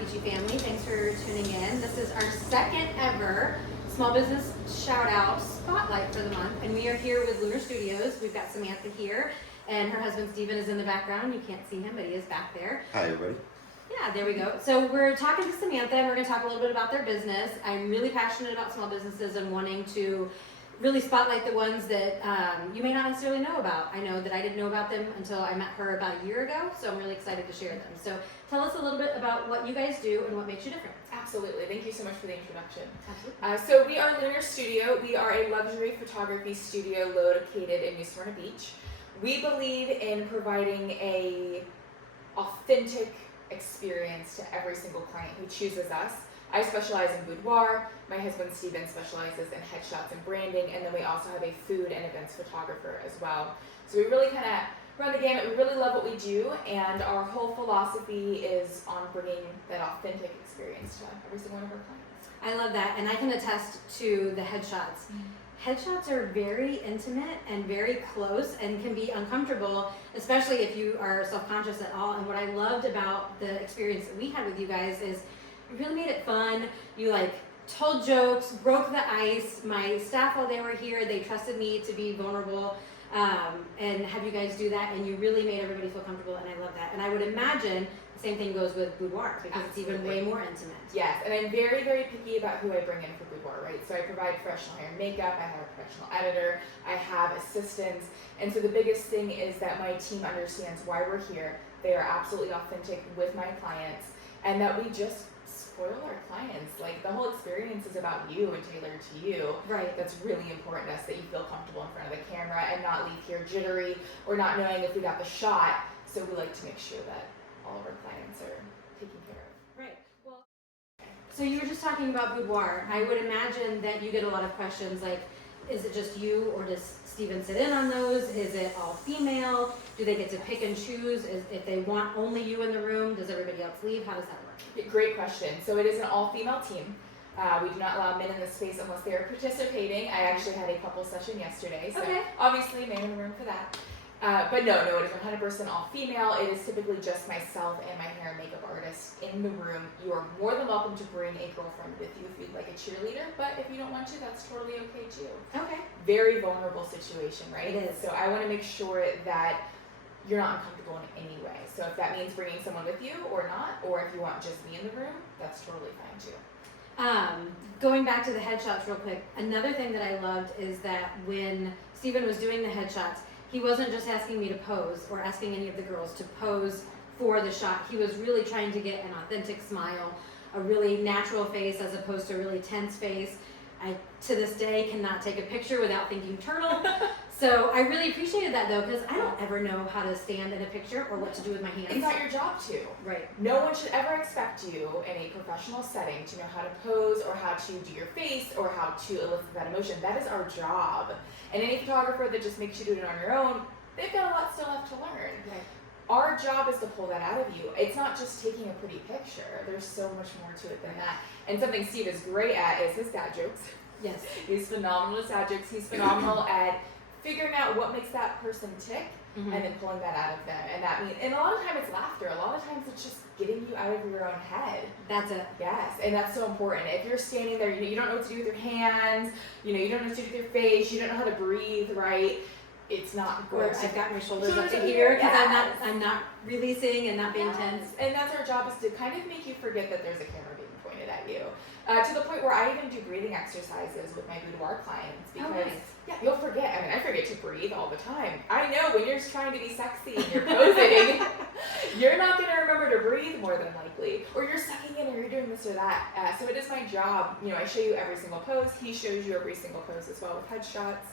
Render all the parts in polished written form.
Peachy family. Thanks for tuning in. This is our second ever Small Business Shout Out Spotlight for the month, and we are here with Lunar Studios. We've got Samantha here, and her husband Steven is in the background. You can't see him, but he is back there. Hi, everybody. Yeah, there we go. So we're talking to Samantha, and we're going to talk a little bit about their business. I'm really passionate about small businesses and wanting to really spotlight the ones that you may not necessarily know about. I know that I didn't know about them until I met her about a year ago, so I'm really excited to share them. So tell us a little bit about what you guys do and what makes you different. Absolutely. Thank you so much for the introduction. Absolutely. So we are Lunar Studio. We are a luxury photography studio located in Smyrna Beach. We believe in providing a authentic experience to every single client who chooses us. I specialize in boudoir. My husband Steven specializes in headshots and branding, and then we also have a food and events photographer as well. So we really kind of run the gamut. We really love what we do, and our whole philosophy is on bringing that authentic experience to every single one of our clients. I love that, and I can attest to the headshots. Headshots are very intimate and very close and can be uncomfortable, especially if you are self-conscious at all. And what I loved about the experience that we had with you guys is you really made it fun. You told jokes, broke the ice. My staff, while they were here, they trusted me to be vulnerable and have you guys do that, and you really made everybody feel comfortable, and I love that. And I would imagine the same thing goes with boudoir because Absolutely. It's even way more intimate. Yes, and I'm very, very picky about who I bring in for boudoir, right? So I provide professional hair and makeup, I have a professional editor, I have assistants, and so the biggest thing is that my team understands why we're here. They are absolutely authentic with my clients, and that we just spoil our clients. Like, the whole experience is about you and tailored to you. Right. That's really important to us, that you feel comfortable in front of the camera and not leave here jittery or not knowing if we got the shot. So we like to make sure that all of our clients are taken care of. Right. Well, so you were just talking about boudoir. I would imagine that you get a lot of questions like, is it just you, or does Steven sit in on those? Is it all female? Do they get to pick and choose? If they want only you in the room, does everybody else leave? How does that work? Great question. So it is an all-female team. We do not allow men in the space unless they are participating. I actually had a couple session yesterday, so okay. Obviously man in the room for that. But no, it is 100% all female. It is typically just myself and my hair and makeup artist in the room. You are more than welcome to bring a girlfriend with you if you'd like a cheerleader, but if you don't want to, that's totally okay too. Okay. Very vulnerable situation, right? It is. So I want to make sure that you're not uncomfortable in any way. So if that means bringing someone with you or not, or if you want just me in the room, that's totally fine too. Going back to the headshots real quick, another thing that I loved is that when Steven was doing the headshots, he wasn't just asking me to pose or asking any of the girls to pose for the shot. He was really trying to get an authentic smile, a really natural face as opposed to a really tense face. I, to this day, cannot take a picture without thinking turtle. So I really appreciated that though, because I don't ever know how to stand in a picture or what to do with my hands. It's not your job to. Right. No one should ever expect you in a professional setting to know how to pose or how to do your face or how to elicit that emotion. That is our job. And any photographer that just makes you do it on your own, they've got a lot still left to learn. Right. Our job is to pull that out of you. It's not just taking a pretty picture. There's so much more to it than that. And something Steve is great at is his dad jokes. Yes. He's phenomenal at dad jokes. He's phenomenal at figuring out what makes that person tick and then pulling that out of them. And that means, and a lot of times it's laughter. A lot of times it's just getting you out of your own head. That's it. Yes, and that's so important. If you're standing there, you don't know what to do with your hands, you don't know what to do with your face, you don't know how to breathe, right? It's not good. Or I've got my shoulders up to here because I'm not releasing and not being tense. And that's our job, is to kind of make you forget that there's a camera being pointed at you. To the point where I even do breathing exercises with my boudoir clients because you'll forget. I mean, I forget to breathe all the time. I know when you're trying to be sexy and you're posing, you're not going to remember to breathe more than likely, or you're sucking in or you're doing this or that. So it is my job. I show you every single pose. He shows you every single pose as well with headshots.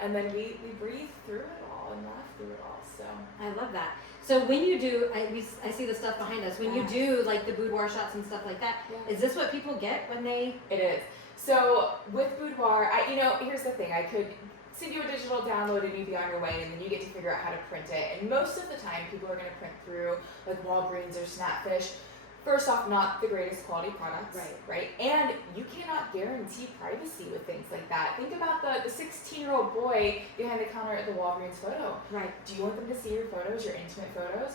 And then we breathe through it all and laugh through it all. So I love that. So when you do, I see the stuff behind us. When you do like the boudoir shots and stuff like that, is this what people get when they? It is. So with boudoir, here's the thing. I could send you a digital download and you'd be on your way, and then you get to figure out how to print it. And most of the time, people are going to print through like Walgreens or Snapfish. First off, not the greatest quality products, right? And you cannot guarantee privacy with things like that. Think about the 16-year-old boy behind the counter at the Walgreens photo. Right. Do you want them to see your photos, your intimate photos?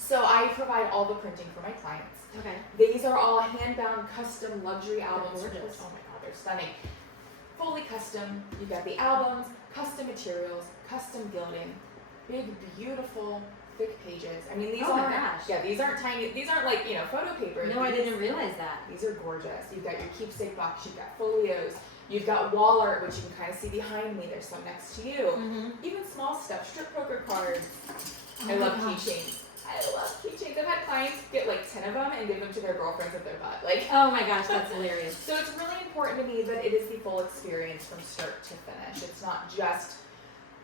So I provide all the printing for my clients. Okay. These are all hand-bound, custom luxury albums. They're gorgeous. Oh my God, they're stunning. Fully custom. You got the albums, custom materials, custom gilding, big, beautiful, thick pages. I mean, these aren't. Gosh. Yeah, these aren't tiny. These aren't like photo paper. No, I didn't realize that. These are gorgeous. You've got your keepsake box. You've got folios. You've got wall art, which you can kind of see behind me. There's some next to you. Mm-hmm. Even small stuff, strip poker cards. Oh I love my gosh. keychains. I love keychains. I've had clients get like 10 of them and give them to their girlfriends at their butt. Like, Oh my gosh, that's hilarious. so it's really important to me that it is the full experience from start to finish. It's not just,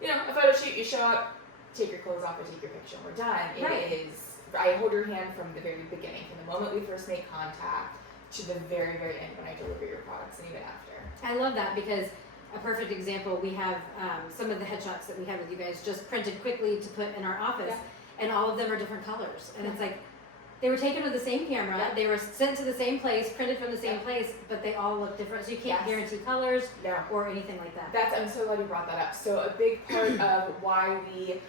a photo shoot, you show up, take your clothes off, and take your picture, and we're done. Right. It is, I hold your hand from the very beginning, from the moment we first make contact to the very, very end when I deliver your products and even after. I love that because a perfect example, we have some of the headshots that we have with you guys just printed quickly to put in our office, and all of them are different colors. And it's like, they were taken with the same camera, they were sent to the same place, printed from the same place, but they all look different. So you can't guarantee colors or anything like that. I'm so glad you brought that up. So a big part of why we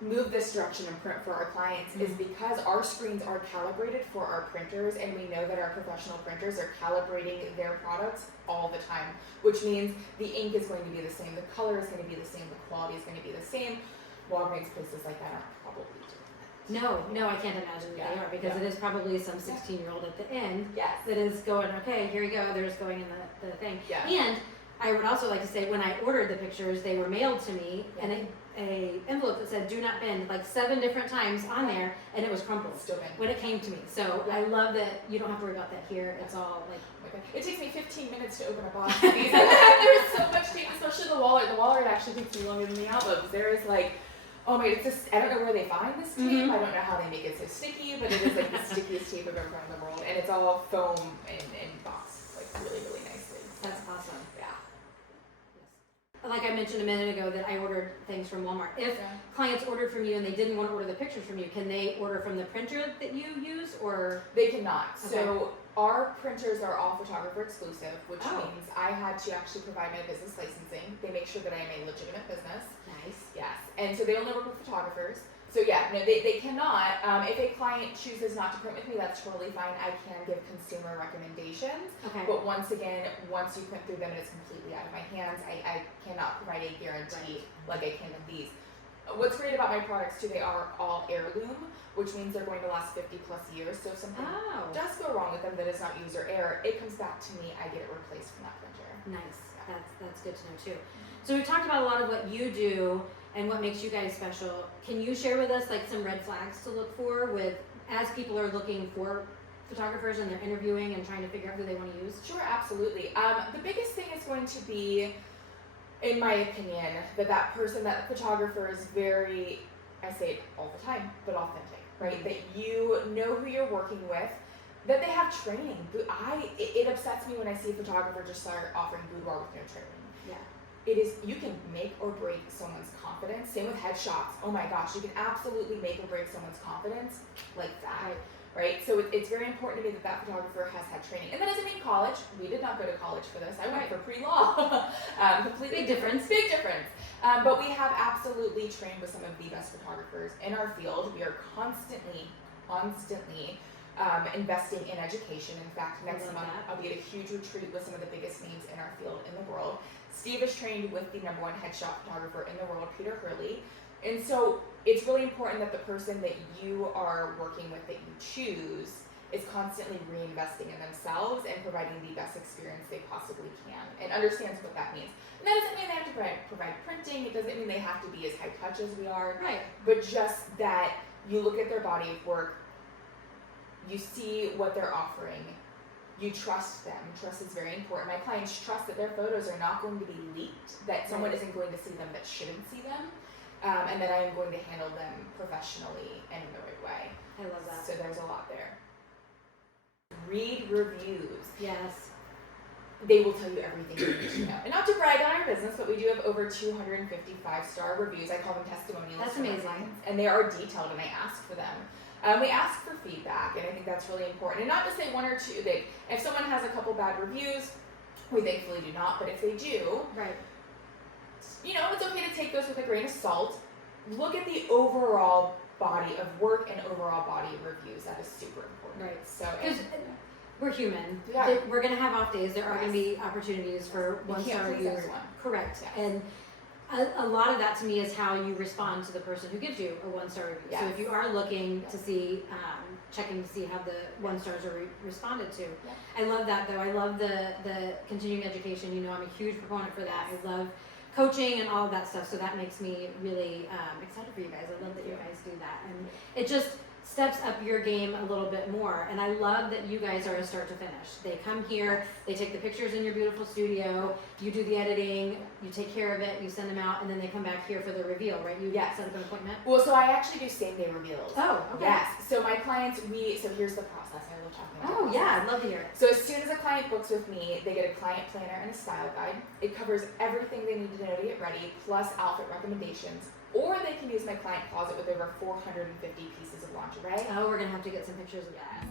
move this direction and print for our clients is because our screens are calibrated for our printers, and we know that our professional printers are calibrating their products all the time, which means the ink is going to be the same, the color is going to be the same, the quality is going to be the same. Walgreens, places like that aren't probably doing that. No, I can't imagine that they are, because it is probably some 16-year-old at the end that is going, okay, here we go, they're just going in the thing. Yeah. And I would also like to say, when I ordered the pictures, they were mailed to me, and a envelope that said "Do not bend" like 7 different times on there, and it was crumpled Still bend. when it came to me. So I love that you don't have to worry about that here. It's all like. It takes me 15 minutes to open a box of these. There's so much tape, especially the wall art. The wall art actually takes me longer than the albums. There is like, oh my, it's just, I don't know where they find this tape. I don't know how they make it so sticky, but it is like the stickiest tape I've ever found in the world. And it's all foam and boxed like really, really nicely. That's awesome. Yeah. Like I mentioned a minute ago that I ordered things from Walmart. If clients ordered from you and they didn't want to order the pictures from you, can they order from the printer that you use, or? They cannot. Okay. So our printers are all photographer exclusive, which Oh. means I had to actually provide my business licensing. They make sure that I am a legitimate business. Nice. Yes. And so they only work with photographers. So yeah, no, they cannot. If a client chooses not to print with me, that's totally fine. I can give consumer recommendations. Okay. But once again, once you print through them, it's completely out of my hands. I cannot provide a guarantee like I can with these. What's great about my products too, they are all heirloom, which means they're going to last 50 plus years. So if something does go wrong with them that is not user error, it comes back to me, I get it replaced from that printer. Nice. That's good to know too. So we've talked about a lot of what you do and what makes you guys special. Can you share with us like some red flags to look for as people are looking for photographers and they're interviewing and trying to figure out who they want to use? Sure, absolutely. The biggest thing is going to be, in my opinion, that person, that photographer is very, I say it all the time, but authentic, right? That you know who you're working with, that they have training. It upsets me when I see a photographer just start offering boudoir with no training. Yeah. You can make or break someone's confidence. Same with headshots. Oh my gosh, you can absolutely make or break someone's confidence like that. Right? So it's very important to me that photographer has had training. And that doesn't mean college. We did not go to college for this. I went for pre-law. Completely Big difference. Big difference. But we have absolutely trained with some of the best photographers in our field. We are constantly investing in education. In fact, next month I'll be at a huge retreat with some of the biggest names in our field in the world. Steve is trained with the #1 headshot photographer in the world, Peter Hurley. And so it's really important that the person that you are working with, that you choose, is constantly reinvesting in themselves and providing the best experience they possibly can, and understands what that means. And that doesn't mean they have to provide printing. It doesn't mean they have to be as high touch as we are. Right. But just that you look at their body of work, you see what they're offering, you trust them. Trust is very important. My clients trust that their photos are not going to be leaked, that someone isn't going to see them that shouldn't see them, and that I am going to handle them professionally and in the right way. I love that. So there's a lot there. Read reviews. Yes. They will tell you everything you need to know. And not to brag on our business, but we do have over 250 5-star reviews. I call them testimonials. That's from our amazing. clients, and they are detailed, and I ask for them. We ask for feedback, and I think that's really important. And not to say 1 or 2. If someone has a couple bad reviews, we thankfully do not, but if they do, right, it's okay to take those with a grain of salt. Look at the overall body of work and overall body of reviews. That is super important. Right. So we're human. Yeah. We're going to have off days. There are going to be opportunities for one-star reviews. Everyone. Correct. Yes. And a lot of that to me is how you respond to the person who gives you a one-star review. Yes. So if you are looking to see, checking to see how the one stars are responded to. Yeah. I love that though. I love the continuing education. You know, I'm a huge proponent for that. I love coaching and all of that stuff. So that makes me really excited for you guys. I love that you guys do that. And it just steps up your game a little bit more. And I love that you guys are a start to finish. They come here, they take the pictures in your beautiful studio, you do the editing, you take care of it, you send them out, and then they come back here for the reveal, right? You set up an appointment? Well, so I actually do same day reveals. Oh, okay. Yes. So my clients, so here's the process. I love talking about Oh, yeah, I'd love to hear it. So as soon as a client books with me, they get a client planner and a style guide. It covers everything they need to know to get ready, plus outfit recommendations. Or they can use my client closet with over 450 pieces of lingerie. Oh, we're gonna have to get some pictures of that.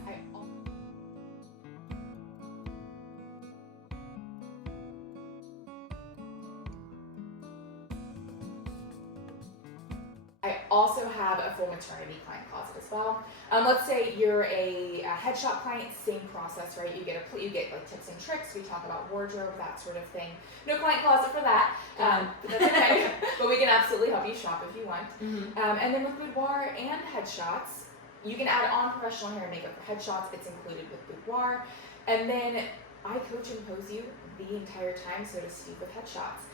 I also have a full maternity client closet as well. Let's say you're a headshot client, same process, right? You get like tips and tricks. We talk about wardrobe, that sort of thing. No client closet for that, but that's okay. But we can absolutely help you shop if you want. Mm-hmm. And then with boudoir and headshots, you can add on professional hair and makeup for headshots. It's included with boudoir. And then I coach and pose you the entire time, so to speak, with headshots.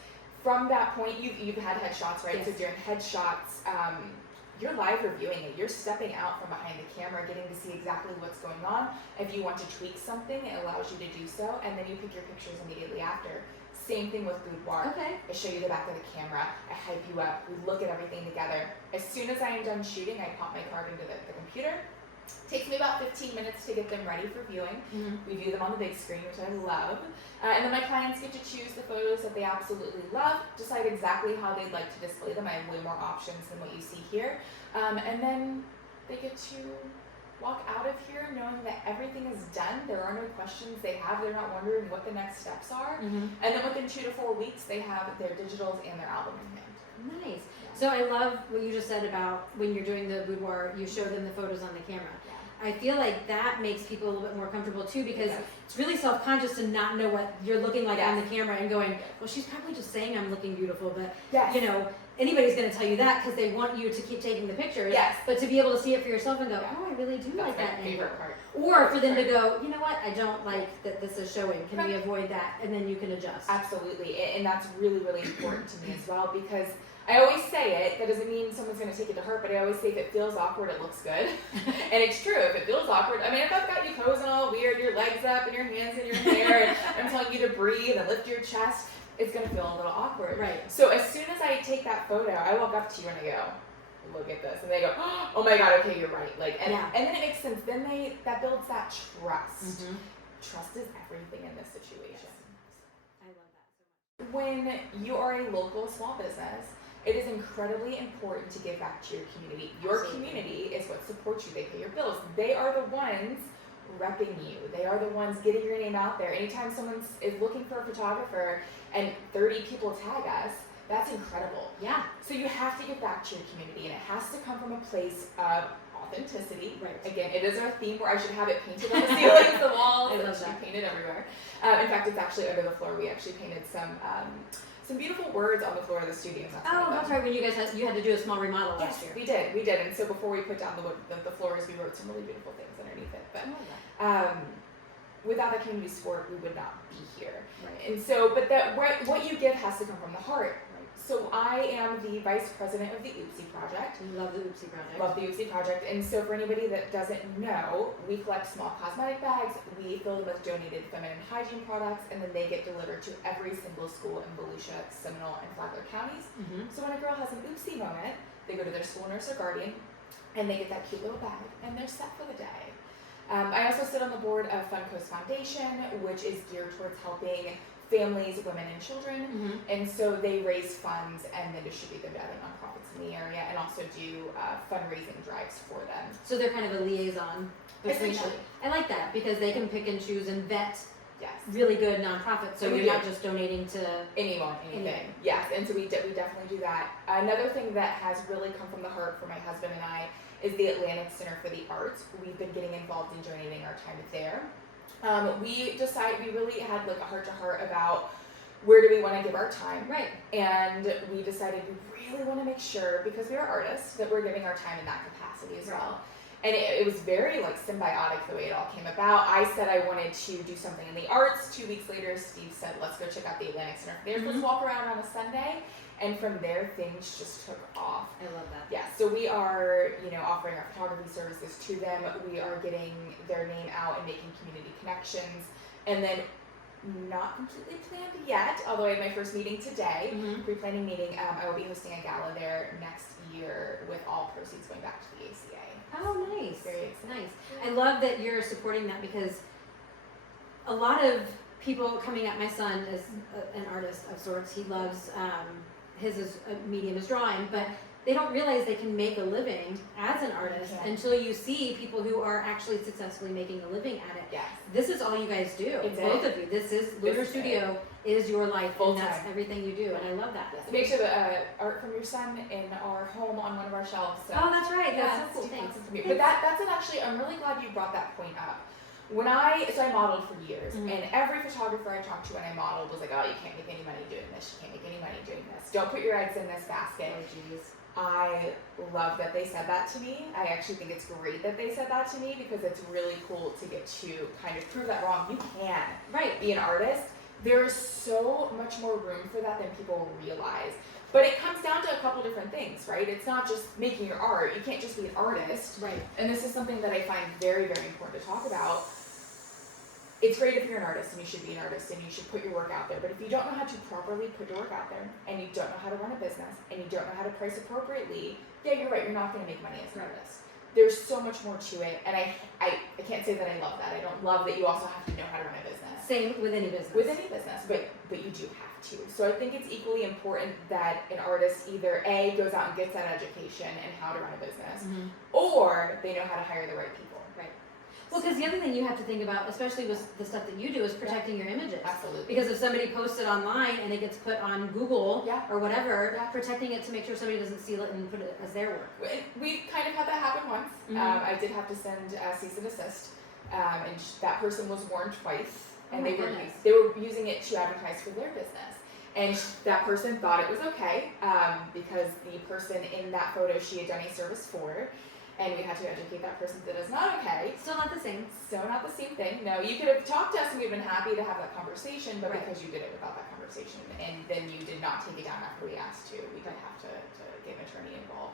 From that point, you've had headshots, right? Yes. So during headshots, you're live reviewing it. You're stepping out from behind the camera, getting to see exactly what's going on. If you want to tweak something, it allows you to do so, and then you pick your pictures immediately after. Same thing with boudoir. Okay. I show you the back of the camera. I hype you up. We look at everything together. As soon as I am done shooting, I pop my card into the computer. Takes me about 15 minutes to get them ready for viewing. Mm-hmm. We view them on the big screen, which I love. And then my clients get to choose the photos that they absolutely love, decide exactly how they'd like to display them. I have way more options than what you see here. And then they get to walk out of here knowing that everything is done. There are no questions they have. They're not wondering what the next steps are. Mm-hmm. And then within 2 to 4 weeks, they have their digitals and their album in hand. Nice. So I love what you just said about when you're doing the boudoir, you show them the photos on the camera. I feel like that makes people a little bit more comfortable too, because it's really self-conscious to not know what you're looking like on the camera and going, well, she's probably just saying I'm looking beautiful, but you know, anybody's going to tell you that because they want you to keep taking the pictures. But to be able to see it for yourself and go, oh, I really do like that angle. Or for them to go, you know what, I don't like that this is showing. Can we avoid that? And then you can adjust. Absolutely, and that's really, really important to me as well, because I always say it, that doesn't mean someone's going to take it to heart, but I always say if it feels awkward, it looks good. And it's true, if it feels awkward, I mean, if I've got you posing all weird, your legs up and your hands in your hair, and I'm telling you to breathe and lift your chest, it's going to feel a little awkward. Right. So as soon as I take that photo, I walk up to you and I go, look at this. And they go, oh my God, okay, you're right. Like, and then it makes sense. Then that builds that trust. Mm-hmm. Trust is everything in this situation. I love that so much. When you are a local small business, it is incredibly important to give back to your community. Your community is what supports you. They pay your bills. They are the ones repping you. They are the ones getting your name out there. Anytime someone is looking for a photographer and 30 people tag us, that's incredible. Yeah. So you have to give back to your community, and it has to come from a place of authenticity. Right. Again, it is our theme where I should have it painted on the ceilings, the walls, I love it should that. be painted everywhere. In fact, it's actually under the floor. We actually painted some beautiful words on the floor of the studio. That's right. When you guys had to do a small remodel last year. We did. And so before we put down the floors, we wrote some really beautiful things underneath it. But without that community support, we would not be here. Right. And so, but what you give has to come from the heart. Right. So I am the vice president of the Oopsie Project. You love the Oopsie Project. Love the Oopsie Project. And so for anybody that doesn't know, we collect small cosmetic bags, we fill them with donated feminine hygiene products, and then they get delivered to every single school in Volusia, Seminole, and Flagler counties. Mm-hmm. So when a girl has an oopsie moment, they go to their school nurse or guardian, and they get that cute little bag, and they're set for the day. I also sit on the board of Fun Coast Foundation, which is geared towards helping families, women, and children. Mm-hmm. And so they raise funds and then distribute them to other nonprofits in the area, and also do fundraising drives for them. So they're kind of a liaison between them. Essentially. I like that because they can pick and choose and vet really good nonprofits, so We you're do. not just donating to Anything. Yes, and so we definitely do that. Another thing that has really come from the heart for my husband and I is the Atlantic Center for the Arts. We've been getting involved in donating our time there. We really had like a heart-to-heart about where do we want to give our time. Right. And we decided we really want to make sure, because we are artists, that we're giving our time in that capacity as well. And it was very like symbiotic the way it all came about. I said I wanted to do something in the arts. 2 weeks later, Steve said, let's go check out the Atlantic Center. Let's walk around on a Sunday. And from there, things just took off. I love that. Yeah, so we are, offering our photography services to them. We are getting their name out and making community connections. And then, not completely planned yet, although I had my first meeting today, pre-planning meeting, I will be hosting a gala there next year with all proceeds going back to the ACA. Oh, nice. Very exciting. Nice. I love that you're supporting that, because a lot of people coming at my son is an artist of sorts. He loves, his medium is drawing, but they don't realize they can make a living as an artist until you see people who are actually successfully making a living at it. Yes. This is all you guys do, both of you. This is Lunar Studio is your life, and that's everything you do, and I love that. Yes. We actually have art from your son in our home on one of our shelves. So. Oh, that's right. Yeah, that's so cool. Thanks. But that's actually, I'm really glad you brought that point up. So I modeled for years, and every photographer I talked to when I modeled was like, oh, you can't make any money doing this, you can't make any money doing this. Don't put your eggs in this basket. Oh, geez. I love that they said that to me. I actually think it's great that they said that to me, because it's really cool to get to kind of prove that wrong. You can be an artist. There is so much more room for that than people realize. But it comes down to a couple different things, right? It's not just making your art. You can't just be an artist. Right. And this is something that I find very, very important to talk about. It's great if you're an artist, and you should be an artist, and you should put your work out there. But if you don't know how to properly put your work out there, and you don't know how to run a business, and you don't know how to price appropriately, yeah, you're right, you're not going to make money as an artist. There's so much more to it, and I can't say that I love that. I don't love that you also have to know how to run a business. Same with any business. With any business, but you do have to. So I think it's equally important that an artist either A, goes out and gets that education and how to run a business, or they know how to hire the right people. Right. Well, because the other thing you have to think about, especially with the stuff that you do, is protecting your images. Absolutely. Because if somebody posts it online and it gets put on Google or whatever, protecting it to make sure somebody doesn't steal it and put it as their work. We've kind of had that happen once. I did have to send a cease and desist, and that person was warned twice, and they were using it to advertise for their business. And that person thought it was okay, because the person in that photo she had done a service for, and we had to educate that person that it's not okay. Still not the same. So not the same thing. No, you could have talked to us and we'd been happy to have that conversation, but because you did it without that conversation, and then you did not take it down after we asked to, we did have to get an attorney involved.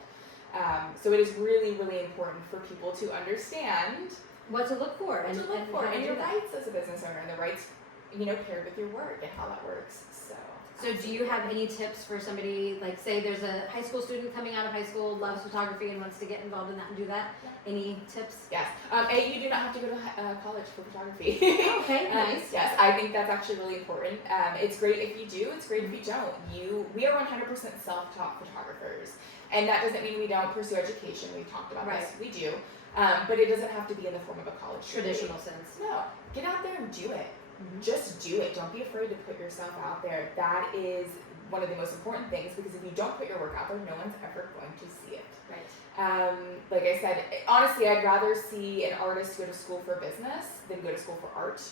So it is really, really important for people to understand what to look for, and your rights as a business owner, and the rights, paired with your work and how that works. So do you have any tips for somebody, like say there's a high school student coming out of high school, loves photography and wants to get involved in that and do that? Any tips? Yes. You do not have to go to college for photography. Okay, nice. Yes, I think that's actually really important. It's great if you do, it's great if you don't. We are 100% self-taught photographers. And that doesn't mean we don't pursue education. We've talked about this. We do. But it doesn't have to be in the form of a college degree. Traditional sense. No. Get out there and do it. Just do it. Don't be afraid to put yourself out there. That is one of the most important things, because if you don't put your work out there, no one's ever going to see it. Right. Like I said, honestly, I'd rather see an artist go to school for business than go to school for art.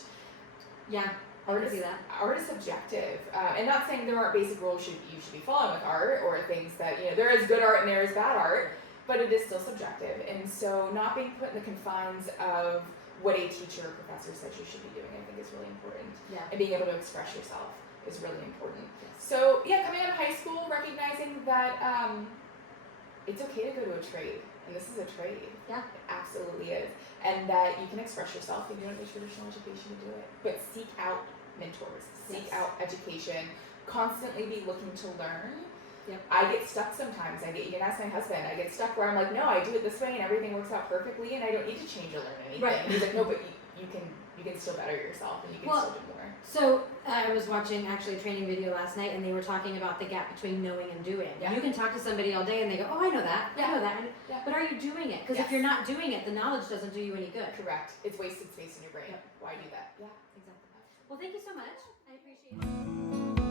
Yeah. Art is subjective, and not saying there aren't basic rules you should be following with art, or things that, there is good art and there is bad art, but it is still subjective. And so not being put in the confines of what a teacher or professor says you should be doing, I think is really important. Yeah. And being able to express yourself is really important. Yes. So coming out of high school, recognizing that it's okay to go to a trade, and this is a trade. Yeah. It absolutely is. And that you can express yourself, and you don't need traditional education to do it. But seek out mentors, seek out education, constantly be looking to learn. Yep. I get stuck sometimes. You can ask my husband. I get stuck where I'm like, no, I do it this way and everything works out perfectly, and I don't need to change or learn anything. Right. And he's like, no, but you can still better yourself, and you can still do more. So I was watching actually a training video last night, and they were talking about the gap between knowing and doing. Yeah. You can talk to somebody all day and they go, oh, I know that, I know that. But are you doing it? Because if you're not doing it, the knowledge doesn't do you any good. Correct. It's wasted space in your brain. Yep. Why do that? Yeah. Exactly. Well, thank you so much. I appreciate it.